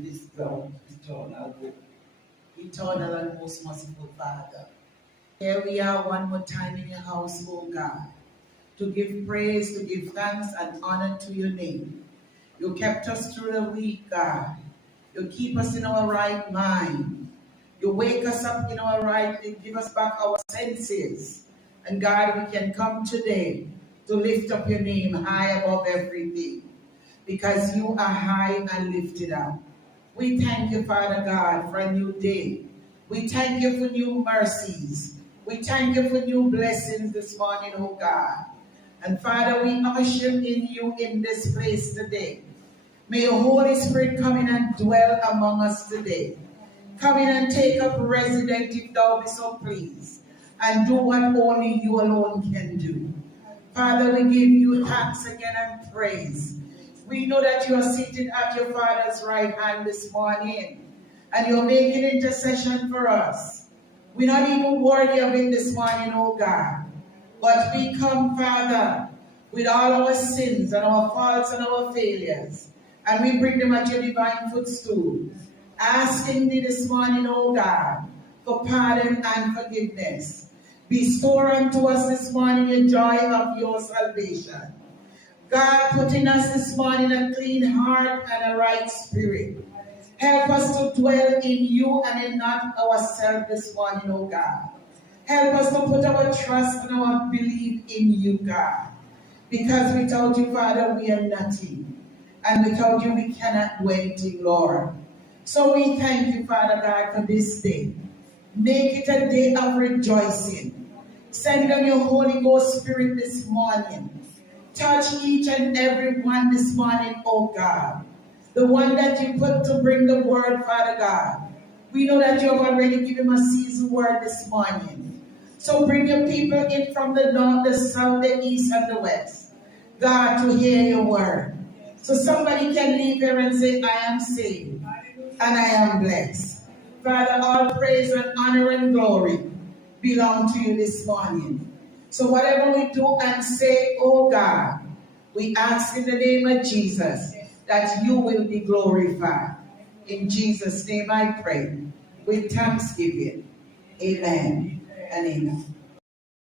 this ground, eternal hope. Eternal and most merciful Father. Here we are one more time in your house, oh God, to give praise, to give thanks and honor to your name. You kept us through the week, God. You keep us in our right mind. You wake us up in our right, you give us back our senses. And God, we can come today to lift up your name high above everything, because you are high and lifted up. We thank you, Father God, for a new day. We thank you for new mercies. We thank you for new blessings this morning, oh God. And Father, we usher in you in this place today. May your Holy Spirit come in and dwell among us today. Come in and take up residence, if thou be so pleased, and do what only you alone can do. Father, we give you thanks again and praise. We know that you are seated at your Father's right hand this morning, and you're making intercession for us. We're not even worthy of it this morning, oh God. But we come, Father, with all our sins and our faults and our failures, and we bring them at your divine footstool, asking thee this morning, oh God, for pardon and forgiveness. Bestow unto us this morning the joy of your salvation. God, put in us this morning a clean heart and a right spirit. Help us to dwell in you and in not ourselves this morning, oh God. Help us to put our trust and our belief in you, God. Because without you, Father, we are nothing. And without you, we cannot do anything, Lord. So we thank you, Father God, for this day. Make it a day of rejoicing. Send down your Holy Ghost Spirit this morning. Touch each and every one this morning, oh God. The one that you put to bring the word, Father God. We know that you have already given us a seasoned word this morning. So bring your people in from the north, the south, the east, and the west. God, to hear your word. So somebody can leave here and say, I am saved and I am blessed. Father, all praise and honor and glory belong to you this morning. So whatever we do and say, oh God, we ask in the name of Jesus that you will be glorified. In Jesus' name I pray with thanksgiving. Amen and amen.